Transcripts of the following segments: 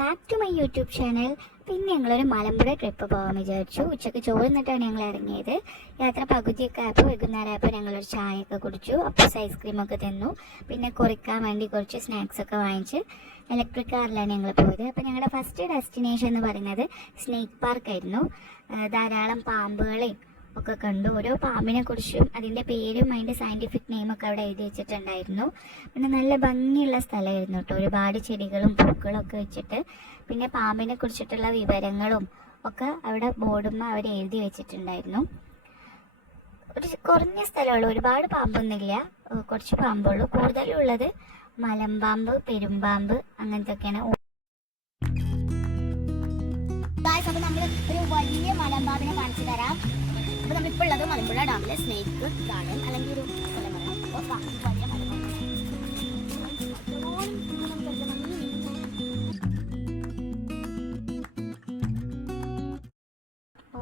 Back to my YouTube channel. പിന്നെ ഞങ്ങളൊരു Malampuzha trip പോകാൻ വിചാരിച്ചു. ഉച്ചയ്ക്ക് ചോറുന്നിട്ടാണ് ഞങ്ങൾ ഇറങ്ങിയത്. യാത്ര പകുതിയൊക്കെ ആയപ്പോൾ വൈകുന്നേരം ആയപ്പോൾ ഞങ്ങളൊരു ചായയൊക്കെ കുടിച്ചു. അപ്പൂസ് ഐസ്ക്രീമൊക്കെ തിന്നു. പിന്നെ കുറിക്കാൻ വേണ്ടി കുറച്ച് സ്നാക്സൊക്കെ വാങ്ങിച്ച് ഇലക്ട്രിക് കാറിലാണ് ഞങ്ങൾ പോയത്. അപ്പോൾ ഞങ്ങളുടെ ഫസ്റ്റ് ഡെസ്റ്റിനേഷൻ എന്ന് പറയുന്നത് സ്നേക്ക് പാർക്കായിരുന്നു. ധാരാളം പാമ്പുകളെയും ഒക്കെ കണ്ടു. ഓരോ പാമ്പിനെ കുറിച്ചും അതിൻ്റെ പേരും അതിൻ്റെ സയൻറ്റിഫിക് നെയിമൊക്കെ അവിടെ എഴുതി വെച്ചിട്ടുണ്ടായിരുന്നു. പിന്നെ നല്ല ഭംഗിയുള്ള സ്ഥലമായിരുന്നു കേട്ടോ. ഒരുപാട് ചെടികളും പൂക്കളും ഒക്കെ വെച്ചിട്ട് പിന്നെ പാമ്പിനെ കുറിച്ചിട്ടുള്ള വിവരങ്ങളും ഒക്കെ അവിടെ ബോർഡുമ്മ അവർ എഴുതി വെച്ചിട്ടുണ്ടായിരുന്നു. ഒരു കുറഞ്ഞ സ്ഥലമുള്ളൂ, ഒരുപാട് പാമ്പൊന്നുമില്ല, കുറച്ച് പാമ്പുള്ളൂ. കൂടുതലുള്ളത് മലമ്പാമ്പ്, പെരുമ്പാമ്പ് അങ്ങനത്തെ ഒക്കെയാണ്. അപ്പോൾ നമ്മൾ ഒരു വലിയ മലമ്പാമ്പിനെ കാണിച്ചു തരാം. അപ്പോൾ നമ്മളിപ്പോൾ ഉള്ളത് മലമ്പുഴ ഡാമിലെ സ്നേക്ക് ഗാർഡൻ അല്ലെങ്കിൽ ഒരു സ്ഥലമാണ്. വലിയ മലമ്പാമ്പ്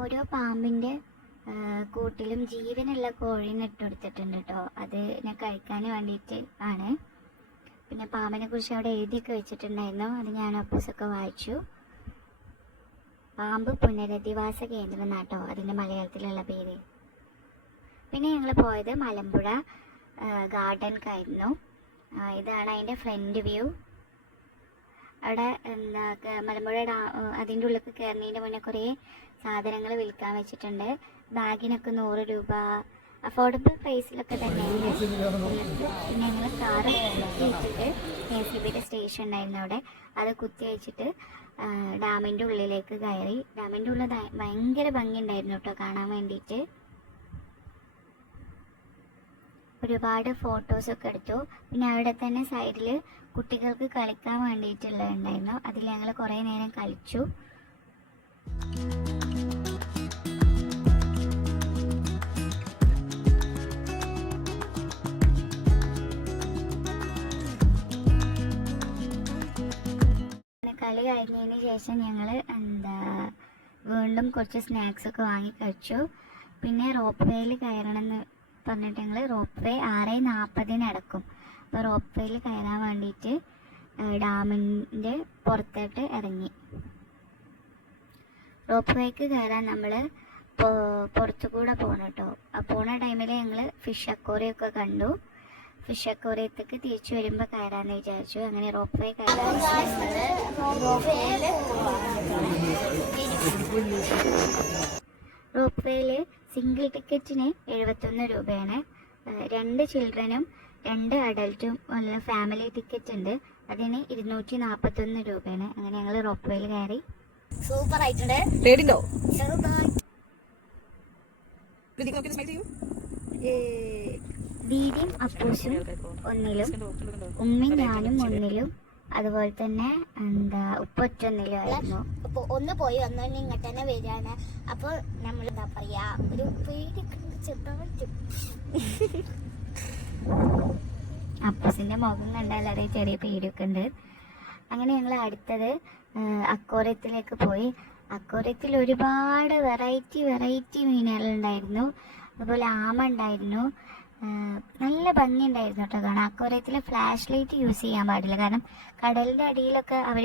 ഓരോ പാമ്പിൻ്റെ കൂട്ടിലും ജീവനുള്ള കോഴീനെ ഇട്ടുകൊടുത്തിട്ടുണ്ട് കേട്ടോ. അതിനെ കഴിക്കാൻ വേണ്ടിയിട്ട് ആണ്. പിന്നെ പാമ്പിനെ കുറിച്ച് അവിടെ എഴുതിയൊക്കെ വെച്ചിട്ടുണ്ടായിരുന്നു. അത് ഞാൻ അപ്പൂസൊക്കെ വായിച്ചു. പാമ്പ് പുനരധിവാസ കേന്ദ്രം എന്നാട്ടോ അതിൻ്റെ മലയാളത്തിലുള്ള പേര്. പിന്നെ ഞങ്ങൾ പോയത് മലമ്പുഴ ഗാർഡൻക്കായിരുന്നു. ഇതാണ് അതിൻ്റെ ഫ്രണ്ട് വ്യൂ. അവിടെ മലമ്പുഴ അതിൻ്റെ ഉള്ളിൽ കയറുന്നതിൻ്റെ മുന്നേ കുറേ സാധനങ്ങൾ വിൽക്കാൻ വെച്ചിട്ടുണ്ട്. ബാഗിനൊക്കെ 100 രൂപ, അഫോർഡബിൾ പ്രൈസിലൊക്കെ തന്നെയാണ്. പിന്നെ ഞങ്ങൾ കാറ് കുത്തി വെച്ചിട്ട് KCBയുടെ സ്റ്റേഷൻ ഉണ്ടായിരുന്നു അവിടെ, അത് കുത്തി വെച്ചിട്ട് ഡാമിൻ്റെ ഉള്ളിലേക്ക് കയറി. ഡാമിൻ്റെ ഉള്ളിൽ ഭയങ്കര ഭംഗിയുണ്ടായിരുന്നു കേട്ടോ കാണാൻ വേണ്ടിയിട്ട്. ഒരുപാട് ഫോട്ടോസൊക്കെ എടുത്തു. പിന്നെ അവിടെ തന്നെ സൈഡിൽ കുട്ടികൾക്ക് കളിക്കാൻ വേണ്ടിയിട്ടുള്ളതുണ്ടായിരുന്നു. അതിൽ ഞങ്ങൾ കുറേ നേരം കളിച്ചു. കളി കഴിഞ്ഞതിന് ശേഷം ഞങ്ങൾ വീണ്ടും കുറച്ച് സ്നാക്സൊക്കെ വാങ്ങി കഴിച്ചു. പിന്നെ റോപ്പ് വേയിൽ കയറണം എന്ന് പറഞ്ഞിട്ട് ഞങ്ങൾ റോപ്പ് വേ 6:40 അടക്കും. അപ്പോൾ റോപ്പ് വേയിൽ കയറാൻ വേണ്ടിയിട്ട് ഡാമിൻ്റെ പുറത്തോട്ട് ഇറങ്ങി. റോപ്പ് വേക്ക് കയറാൻ നമ്മൾ പുറത്തുകൂടെ പോകണം കേട്ടോ. പോണ ടൈമിൽ ഞങ്ങൾ ഫിഷ് അക്വേറിയമൊക്കെ കണ്ടു. ഫിഷ് അക്വേറിയത്തേക്ക് തിരിച്ചു വരുമ്പോൾ കയറാമെന്ന് വിചാരിച്ചു. അങ്ങനെ റോപ്പ് വേ കയറാൻ റോപ്പ് വേയിൽ സിംഗിൾ ടിക്കറ്റിന് 71 രൂപയാണ്. 2 ചിൽഡ്രനും 2 അഡൽട്ടും ഉള്ള ഫാമിലി ടിക്കറ്റ് ഉണ്ട്, അതിന് 241 രൂപയാണ്. അങ്ങനെ ഞങ്ങൾ റോപ്പ് വേയിൽ കയറി. സൂപ്പർ ആയിട്ടുണ്ട്. ദീദിയും അപ്പൂസും ഒന്നിലും, ഉമ്മയും ഞാനും ഒന്നിലും, അതുപോലെ തന്നെ ഉപ്പൊറ്റൊന്നിലും ആയിരുന്നു. അപ്പോൾ ഒന്ന് പോയി ഒന്നും ഇങ്ങോട്ട് തന്നെ വരികയാണ്. അപ്പോൾ നമ്മൾ എന്താ പറയാ, ഒരു പേടി ചെറുതായിട്ട് അപ്പൂസിന്റെ മുഖം കണ്ടാൽ അറിയാം ചെറിയ പേടിയൊക്കെ ഉണ്ട്. അങ്ങനെ ഞങ്ങൾ അടുത്തത് അക്വേറിയത്തിലേക്ക് പോയി. അക്വേറിയത്തിൽ ഒരുപാട് വെറൈറ്റി മീനുകളുണ്ടായിരുന്നു. അതുപോലെ ആമ ഉണ്ടായിരുന്നു. നല്ല ഭംഗി ഉണ്ടായിരുന്നു കേട്ടോ കാണാൻ. അക്വേറിയത്തിൽ ഫ്ലാഷ് ലൈറ്റ് യൂസ് ചെയ്യാൻ പാടില്ല, കാരണം കടലിൻ്റെ അടിയിലൊക്കെ അവർ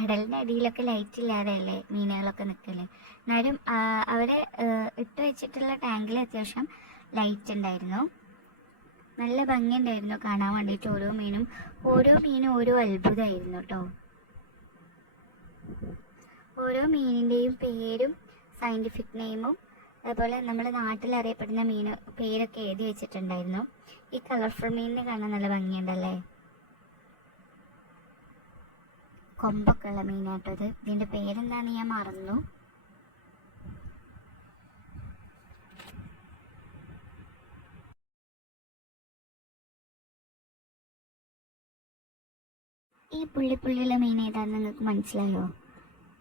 കടലിൻ്റെ അടിയിലൊക്കെ ലൈറ്റ് ഇല്ലാതെയല്ലേ മീനുകളൊക്കെ നിൽക്കല്. എന്നാലും അവരെ ഇട്ട് വെച്ചിട്ടുള്ള ടാങ്കിൽ അത്യാവശ്യം ലൈറ്റ് ഉണ്ടായിരുന്നു. നല്ല ഭംഗി ഉണ്ടായിരുന്നു കാണാൻ വേണ്ടിയിട്ട്. ഓരോ മീനും ഓരോ അത്ഭുതമായിരുന്നു കേട്ടോ. ഓരോ മീനിൻ്റെയും പേരും സയൻറ്റിഫിക് നെയിമും അതുപോലെ നമ്മുടെ നാട്ടിൽ അറിയപ്പെടുന്ന പേരൊക്കെ എഴുതി വെച്ചിട്ടുണ്ടായിരുന്നു. ഈ കളർഫുൾ മീനിനെ കാണാൻ നല്ല ഭംഗിയുണ്ടല്ലേ. കൊമ്പൊക്കെ ഉള്ള മീനായിട്ടത്. ഇതിൻ്റെ പേരെന്താണെന്ന് ഞാൻ മറന്നു. ഈ പുള്ളിയുള്ള മീൻ ഏതാണെന്ന് നിങ്ങൾക്ക് മനസ്സിലായോ?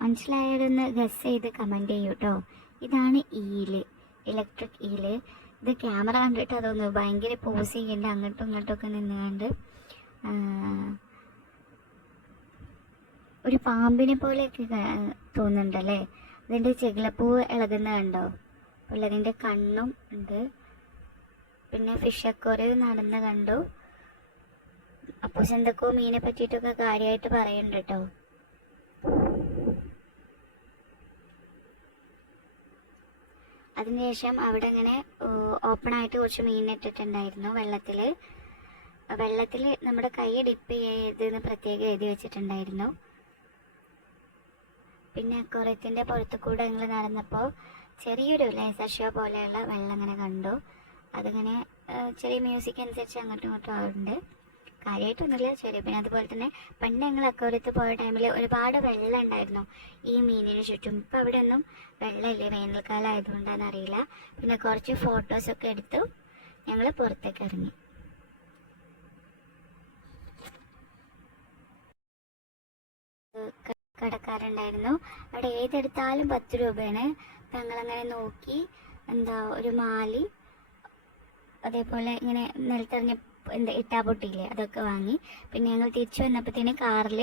മനസ്സിലായതൊന്ന് ഗസ് ചെയ്ത് കമൻറ്റ് ചെയ്യൂ കേട്ടോ. ഇതാണ് ഈല്, ഇലക്ട്രിക് ഈല്. ഇത് ക്യാമറ കണ്ടിട്ട് അതൊന്ന് ഭയങ്കര പോസ് ചെയ്യേണ്ട, അങ്ങോട്ടും ഇങ്ങോട്ടുമൊക്കെ നിന്നുകൊണ്ട് ഒരു പാമ്പിനെ പോലെയൊക്കെ തോന്നുന്നുണ്ടല്ലേ. അതിൻ്റെ ചെകിളപ്പൂവ് ഇളകുന്ന കണ്ടോ? ഉള്ളതിൻ്റെ കണ്ണും ഉണ്ട്. പിന്നെ ഫിഷ് അക്വേറിയം നടന്ന് കണ്ടു. അപ്പൂസ് എന്തൊക്കെയോ മീനെ പറ്റിയിട്ടൊക്കെ കാര്യമായിട്ട് പറയുന്നുണ്ട് കേട്ടോ. അതിനുശേഷം അവിടെ ഇങ്ങനെ ഓപ്പണായിട്ട് കുറച്ച് മീൻ ഇട്ടിട്ടുണ്ടായിരുന്നു വെള്ളത്തിൽ നമ്മുടെ കൈ ഡിപ്പ് ചെയ്തെന്ന് പ്രത്യേകം എഴുതി വെച്ചിട്ടുണ്ടായിരുന്നു. പിന്നെ അക്വേറിയത്തിൻ്റെ പുറത്തു കൂടെ ഞങ്ങൾ നടന്നപ്പോൾ ചെറിയൊരു ലേസർ ഷോ പോലെയുള്ള വെള്ളം ഇങ്ങനെ കണ്ടു. അതിങ്ങനെ ചെറിയ മ്യൂസിക് അനുസരിച്ച് അങ്ങോട്ടും ഇങ്ങോട്ടും ആവുന്നുണ്ട്. കാര്യമായിട്ടൊന്നുമില്ല, ചെറിയ. പിന്നെ അതുപോലെ തന്നെ പണ്ട് ഞങ്ങൾ അക്വേറിയത്തിൽ പോയ ടൈമിൽ ഒരുപാട് വെള്ളം ഉണ്ടായിരുന്നു ഈ മീനിന് ചുറ്റും. ഇപ്പം അവിടെ ഒന്നും വെള്ളമില്ല, വേനൽക്കാലം ആയതുകൊണ്ടാണെന്ന് അറിയില്ല. പിന്നെ കുറച്ച് ഫോട്ടോസൊക്കെ എടുത്തു ഞങ്ങൾ പുറത്തേക്ക് ഇറങ്ങി. കടക്കാരുണ്ടായിരുന്നു അവിടെ, ഏതെടുത്താലും 10 രൂപയാണ്. അപ്പം ഞങ്ങളങ്ങനെ നോക്കി ഒരു മാലി, അതേപോലെ ഇങ്ങനെ നിലത്തെറിഞ്ഞ ഇട്ടാപ്പൊട്ടിയില്ലേ, അതൊക്കെ വാങ്ങി. പിന്നെ ഞങ്ങൾ തിരിച്ചു വന്നപ്പോഴത്തേന് കാറിൽ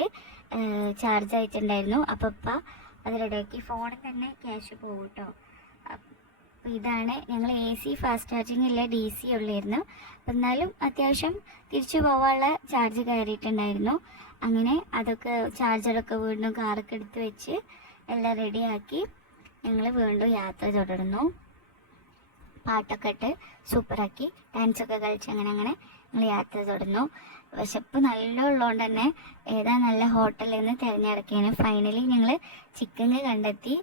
ചാർജ് ആയിട്ടുണ്ടായിരുന്നു. അപ്പം അതിലിടയ്ക്ക് ഫോണിൽ തന്നെ ക്യാഷ് പോകും കേട്ടോ. ഇതാണ് ഞങ്ങൾ AC ഫാസ്റ്റ് ചാർജിങ് ഇല്ല, DC ഉള്ളായിരുന്നു. എന്നാലും അത്യാവശ്യം തിരിച്ചു പോകാനുള്ള ചാർജ് കയറിയിട്ടുണ്ടായിരുന്നു. അങ്ങനെ അതൊക്കെ ചാർജറൊക്കെ വീണ്ടും കാറൊക്കെ എടുത്ത് വെച്ച് എല്ലാം റെഡിയാക്കി ഞങ്ങൾ വീണ്ടും യാത്ര തുടർന്നു. പാട്ടൊക്കെ ഇട്ട് സൂപ്പറാക്കി ഡാൻസൊക്കെ കളിച്ച് അങ്ങനെ ഞങ്ങൾ യാത്ര തുടർന്നു. വിശപ്പ് നല്ല ഉള്ളതുകൊണ്ട് തന്നെ ഏതാ നല്ല ഹോട്ടലിൽ നിന്ന് തിരഞ്ഞെടുക്കുകയാണ്. ഫൈനലി ഞങ്ങൾ ചിക്കൻ കണ്ടെത്തി.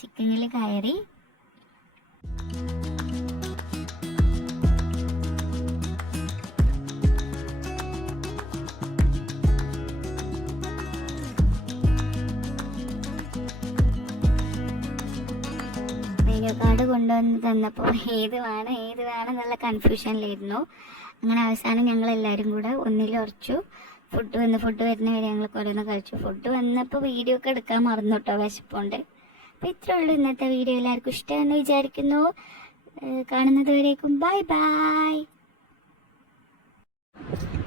ചിക്കനിൽ കയറി. മെനു കാർഡ് കൊണ്ടുവന്ന് തന്നപ്പോൾ ഏത് വേണം എന്നുള്ള കൺഫ്യൂഷനിലായിരുന്നു. അങ്ങനെ അവസാനം ഞങ്ങൾ എല്ലാവരും കൂടെ ഒന്നിലുറച്ചു. ഫുഡ് വരുന്ന വരെ ഞങ്ങൾ കുറേ ഒന്ന് കഴിച്ചു. ഫുഡ് വന്നപ്പോൾ വീഡിയോ ഒക്കെ എടുക്കാൻ മറന്നു കേട്ടോ, വിശപ്പുണ്ട്. അപ്പോൾ ഇത്രേ ഉള്ളൂ ഇന്നത്തെ വീഡിയോ. എല്ലാവർക്കും ഇഷ്ടമെന്ന് വിചാരിക്കുന്നു. കാണുന്നത് വരേക്കും ബൈ ബൈ.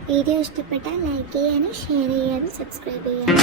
വീഡിയോ ഇഷ്ടപ്പെട്ടാൽ ലൈക്ക് ചെയ്യാനും ഷെയർ ചെയ്യാനും സബ്സ്ക്രൈബ് ചെയ്യാനും